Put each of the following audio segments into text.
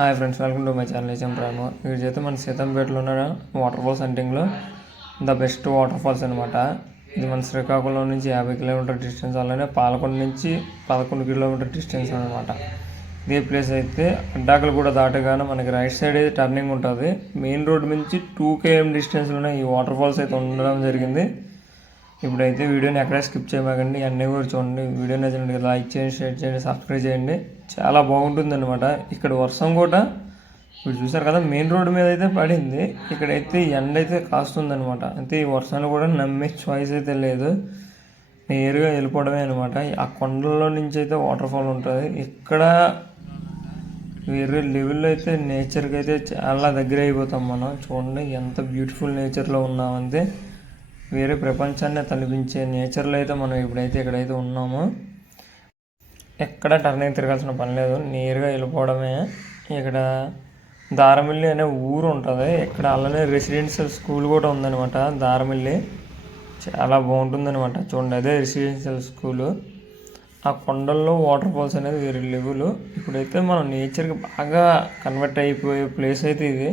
Hi friends, welcome to my channel H M Prema. వీడి చేస్తే మన సీతంపేటలో ఉన్న వాటర్ ఫాల్స్ హంటింగ్లో ద బెస్ట్ వాటర్ ఫాల్స్ అనమాట. ఇది మన శ్రీకాకుళం నుంచి 50 కిలోమీటర్ డిస్టెన్స్, అలానే పాలకొండ నుంచి 11 కిలోమీటర్ డిస్టెన్స్ అనమాట. ఇదే ప్లేస్ అయితే అడ్డాకలు కూడా దాటగానే మనకి రైట్ సైడ్ అయితే టర్నింగ్ ఉంటుంది. మెయిన్ రోడ్ నుంచి 2 km డిస్టెన్స్లోనే ఈ వాటర్ ఫాల్స్ అయితే ఉండడం జరిగింది. ఇప్పుడైతే వీడియోని ఎక్కడ స్కిప్ చేయమాకండి, అన్నీ కూడా చూడండి. వీడియో నచ్చినట్టు లైక్ చేయండి, షేర్ చేయండి, సబ్స్క్రైబ్ చేయండి. చాలా బాగుంటుంది అనమాట. ఇక్కడ వర్షం కూడా ఇప్పుడు చూసారు కదా, మెయిన్ రోడ్డు మీద అయితే పడింది. ఇక్కడైతే ఎండ అయితే కాస్తుంది అనమాట. అయితే ఈ వర్షాన్ని కూడా నమ్మే చాయిస్ అయితే లేదు, నేరుగా వెళ్ళిపోవడమే అనమాట. ఆ కొండల్లో నుంచి అయితే వాటర్ ఫాల్ ఉంటుంది. ఇక్కడ వేరే లెవెల్లో అయితే నేచర్కి అయితే చాలా దగ్గర అయిపోతాం మనం. చూడండి ఎంత బ్యూటిఫుల్ నేచర్లో ఉన్నామంటే, వేరే ప్రపంచాన్ని తలపించే నేచర్లో అయితే మనం ఇప్పుడైతే ఇక్కడైతే ఉన్నాము. ఎక్కడ టర్నింగ్ తిరగాల్సిన పని లేదు, నేరుగా వెళ్ళిపోవడమే. ఇక్కడ దారమిల్లి అనే ఊరు ఉంటుంది. ఇక్కడ అలానే రెసిడెన్షియల్ స్కూల్ కూడా ఉందన్నమాట. దారమిల్లి చాలా బాగుంటుందన్నమాట. చూడండి, అదే రెసిడెన్షియల్ స్కూలు. ఆ కొండల్లో వాటర్ ఫాల్స్ అనేది వేరే లెవెల్. ఇప్పుడైతే మనం నేచర్కి బాగా కన్వర్ట్ అయిపోయే ప్లేస్ అయితే ఇది.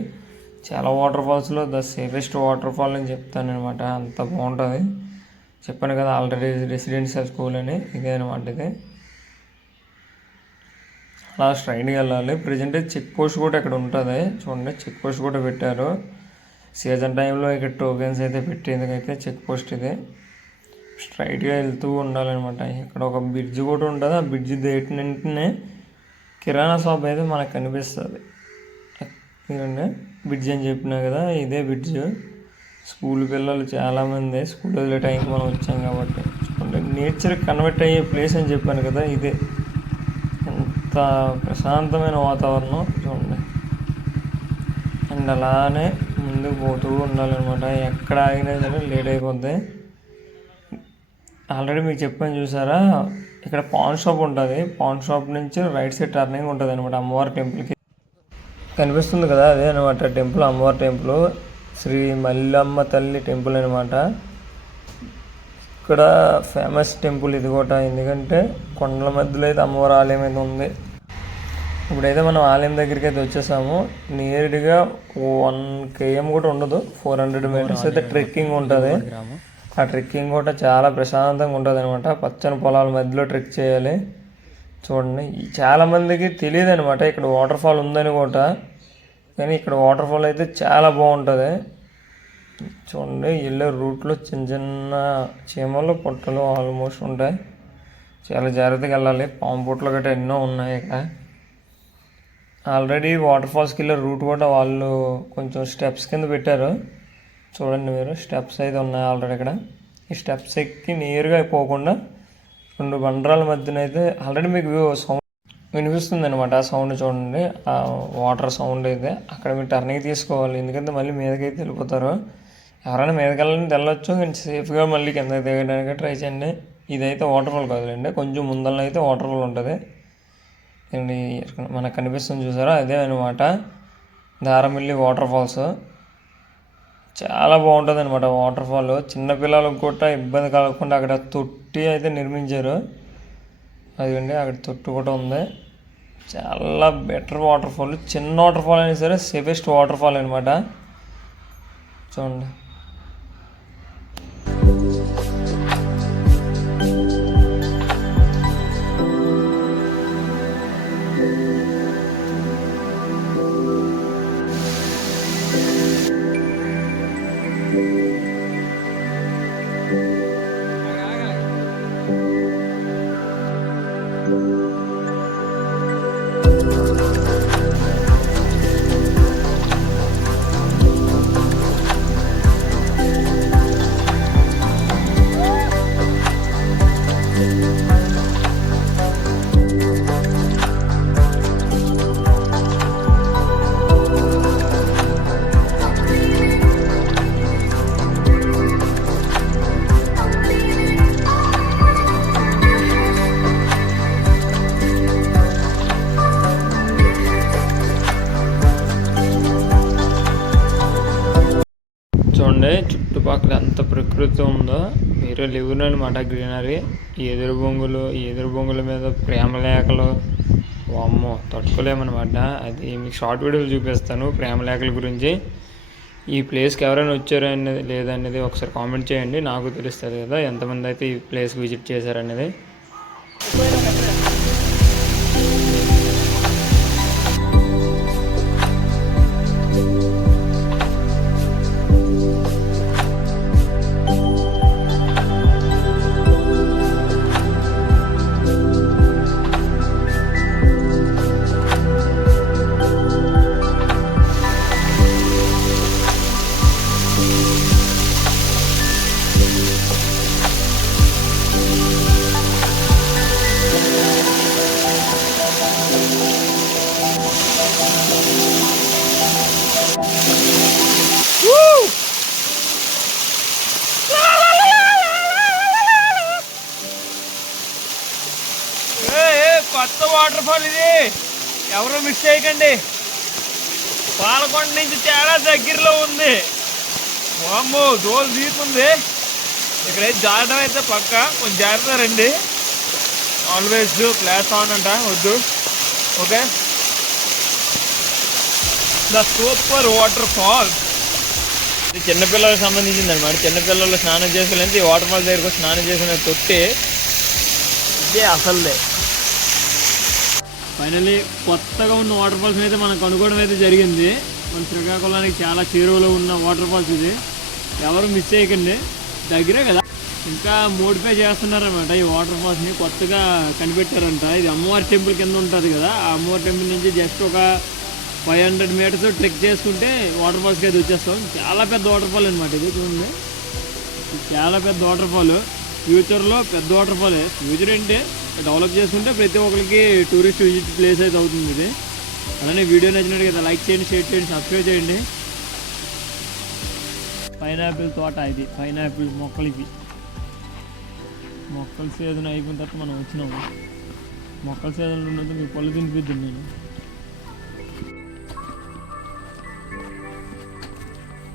చాలా వాటర్ ఫాల్స్లో ద సేఫెస్ట్ వాటర్ ఫాల్ అని చెప్తాను అనమాట. అంత బాగుంటుంది. చెప్పాను కదా ఆల్రెడీ రెసిడెన్షియల్ స్కూల్ అని, ఇదే అనమాట. ఇది అలా స్ట్రైట్గా వెళ్ళాలి. ప్రజెంట్ చెక్ పోస్ట్ కూడా ఇక్కడ ఉంటుంది. చూడండి, చెక్ పోస్ట్ కూడా పెట్టారు. సీజన్ టైంలో ఇక్కడ టోకెన్స్ అయితే పెట్టేందుకైతే చెక్ పోస్ట్ ఇది. స్ట్రైట్గా వెళ్తూ ఉండాలన్నమాట. ఇక్కడ ఒక బ్రిడ్జ్ కూడా ఉంటుంది. ఆ బ్రిడ్జ్ దాటినంటనే కిరాణా షాప్ అయితే మనకు కనిపిస్తుంది. ఇదండి బ్రిడ్జ్ అని చెప్పినా కదా, ఇదే బ్రిడ్జ్. స్కూల్ పిల్లలు చాలామంది స్కూల్ వదిలే టైంకి మనం వచ్చాం కాబట్టి. చూడండి, నేచర్ కన్వర్ట్ అయ్యే ప్లేస్ అని చెప్పాను కదా, ఇదే. ఎంత ప్రశాంతమైన వాతావరణం చూడండి. అండ్ అలానే ముందుకు పోతూ ఉండాలన్నమాట. ఎక్కడ ఆగినా సరే లేట్ అయిపోద్ది. ఆల్రెడీ మీకు చెప్పాను చూసారా, ఇక్కడ పాన్ షాప్ ఉంటుంది. పాన్ షాప్ నుంచి రైట్ సైడ్ టర్నింగ్ ఉంటుంది అనమాట. అమ్మవారి టెంపుల్కి కనిపిస్తుంది కదా, అదే అనమాట టెంపుల్. అమ్మవారి టెంపుల్, శ్రీ మల్లమ్మ తల్లి టెంపుల్ అనమాట. ఇక్కడ ఫేమస్ టెంపుల్ ఇది కూడా, ఎందుకంటే కొండల మధ్యలో అయితే అమ్మవారి ఆలయం అయితే ఉంది. ఇప్పుడైతే మనం ఆలయం దగ్గరికి అయితే వచ్చేసాము. నియర్గా 1 km కూడా ఉండదు, 400 meters అయితే ట్రెక్కింగ్ ఉంటుంది. ఆ ట్రెక్కింగ్ కూడా చాలా ప్రశాంతంగా ఉంటుంది అనమాట. పచ్చని పొలాల మధ్యలో ట్రెక్ చేయాలి. చూడండి, చాలామందికి తెలియదు అనమాట ఇక్కడ వాటర్ ఫాల్ ఉందని కూడా, కానీ ఇక్కడ వాటర్ ఫాల్ అయితే చాలా బాగుంటుంది. చూడండి, వెళ్ళే రూట్లో చిన్న చిన్న చీమలు, పొట్టలు ఆల్మోస్ట్ ఉంటాయి. చాలా జాగ్రత్తగా వెళ్ళాలి. పాము పొట్టలు గట్రా ఎన్నో ఉన్నాయి ఇక్కడ. ఆల్రెడీ వాటర్ ఫాల్స్కి వెళ్ళే రూట్ కూడా వాళ్ళు కొంచెం స్టెప్స్ కింద పెట్టారు. చూడండి మీరు, స్టెప్స్ అయితే ఉన్నాయి ఆల్రెడీ ఇక్కడ. ఈ స్టెప్స్ ఎక్కి నేరుగా అయిపోకుండా 2 బండరాల మధ్యన అయితే ఆల్రెడీ మీకు సౌండ్ వినిపిస్తుంది అనమాట. ఆ సౌండ్ చూడండి, ఆ వాటర్ సౌండ్ అయితే. అక్కడ మీరు టర్నింగ్ తీసుకోవాలి, ఎందుకంటే మళ్ళీ మీదకైతే వెళ్ళిపోతారు. ఎవరైనా మీదకి వెళ్ళాలని వెళ్ళొచ్చు, కానీ సేఫ్గా మళ్ళీ కిందకి దిగడానికి ట్రై చేయండి. ఇదైతే వాటర్ ఫాల్ కాదులేండి, కొంచెం ముందర అయితే వాటర్ ఫాల్ ఉంటుంది. అండి మనకు కనిపిస్తుంది చూసారా, అదే అనమాట దారమిల్లి వాటర్ ఫాల్స్. చాలా బాగుంటుంది అనమాట వాటర్ ఫాల్. చిన్నపిల్లలకు కూడా ఇబ్బంది కలగకుండా అక్కడ తొట్టి అయితే నిర్మించారు. అదిగండి అక్కడ తొట్టు కూడా ఉంది. చాలా బెటర్ వాటర్ ఫాల్. చిన్న వాటర్ ఫాల్ అయినా సరే సేఫెస్ట్ వాటర్ ఫాల్ అనమాట. చూడండి, చూడండి చుట్టుపక్కల ఎంత ప్రకృతి ఉందో, వేరే లెవెల్ అనమాట గ్రీనరీ. ఎదురు బొంగుల మీద ప్రేమ లేఖలు, వామ్మో తట్టుకోలేమన్నమాట. అది మీకు షార్ట్ వీడియోలు చూపిస్తాను ప్రేమలేఖల గురించి. ఈ ప్లేస్కి ఎవరైనా వచ్చారో అనేది లేదనేది ఒకసారి కామెంట్ చేయండి, నాకు తెలుస్తుంది కదా ఎంతమంది అయితే ఈ ప్లేస్కి విజిట్ చేశారనేది. కొత్త వాటర్ ఫాల్ ఇది, ఎవరు మిస్ చేయకండి. పాలకొండ నుంచి చాలా దగ్గరలో ఉంది. వామ్మో దోలు తీరుతుంది. ఇక్కడైతే జారడం అయితే పక్క, కొంచెం జాగ్రత్త రండి. ఆల్వేస్ క్లాస్ ఆన్ అంట, వద్దు. Okay, the super water fall. ఇది చిన్నపిల్లలకు సంబంధించింది అనమాట. చిన్నపిల్లలు స్నానం చేసుకునేది ఈ వాటర్ ఫాల్ దగ్గరకు స్నానం చేసుకునే తొట్టి ఇదే అసలుదే. ఫైనల్లీ కొత్తగా ఉన్న వాటర్ ఫాల్స్ అయితే మనం కనుగొనడం అయితే జరిగింది. మన శ్రీకాకుళానికి చాలా చేరువలో ఉన్న వాటర్ ఫాల్స్ ఇది, ఎవరు మిస్ చేయకండి. దగ్గరే కదా, ఇంకా మోడిఫై చేస్తున్నారనమాట ఈ వాటర్ ఫాల్స్ని, కొత్తగా కనిపెట్టారంట. ఇది అమ్మవారి టెంపుల్ కింద ఉంటుంది కదా, ఆ అమ్మవారి టెంపుల్ నుంచి జస్ట్ ఒక 500 మీటర్స్ ట్రెక్ చేసుకుంటే వాటర్ ఫాల్స్కి అయితే వచ్చేస్తాం. చాలా పెద్ద వాటర్ ఫాల్ అనమాట ఇది, చూడండి. చాలా పెద్ద వాటర్ ఫాల్, ఫ్యూచర్లో పెద్ద వాటర్ ఫాల్. ఫ్యూచర్ అంటే డెవలప్ చేసుకుంటే ప్రతి ఒక్కరికి టూరిస్ట్ విజిట్ ప్లేస్ అయితే అవుతుంది ఇది. అలానే వీడియో నచ్చినట్టు కదా లైక్ చేయండి, షేర్ చేయండి, సబ్స్క్రైబ్ చేయండి. పైనాపిల్ తోట ఇది, పైనాపిల్ మొక్కలకి. మొక్కల సీజన్ అయిపోయిన తర్వాత మనం వచ్చినాము. మొక్కల సీజన్లో ఉన్నది మీ పళ్ళు తినిపిద్దాం నేను.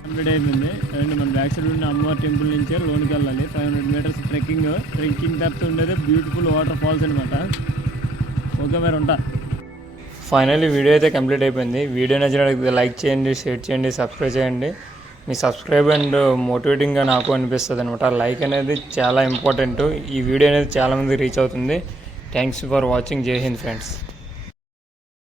కంప్లీట్ అయిపోయింది. అండ్ మన బ్యాక్ సైడ్ ఉన్న అమ్మవారి టెంపుల్ నుంచి లోనికి వెళ్ళాలి. 500 మీటర్స్ ట్రెక్కింగ్ తర్వాత ఉండేది బ్యూటిఫుల్ వాటర్ ఫాల్స్ అనమాట. ఓకే మరి ఉంటా. ఫైనల్లీ వీడియో అయితే కంప్లీట్ అయిపోయింది. వీడియో నచ్చినట్లయితే లైక్ చేయండి, షేర్ చేయండి, సబ్స్క్రైబ్ చేయండి. మీ సబ్స్క్రైబ్ అండ్ మోటివేటింగ్గా నాకు అనిపిస్తుంది అనమాట. లైక్ అనేది చాలా ఇంపార్టెంట్. ఈ వీడియో అనేది చాలామంది రీచ్ అవుతుంది. Thanks for watching. జై హింద్ ఫ్రెండ్స్.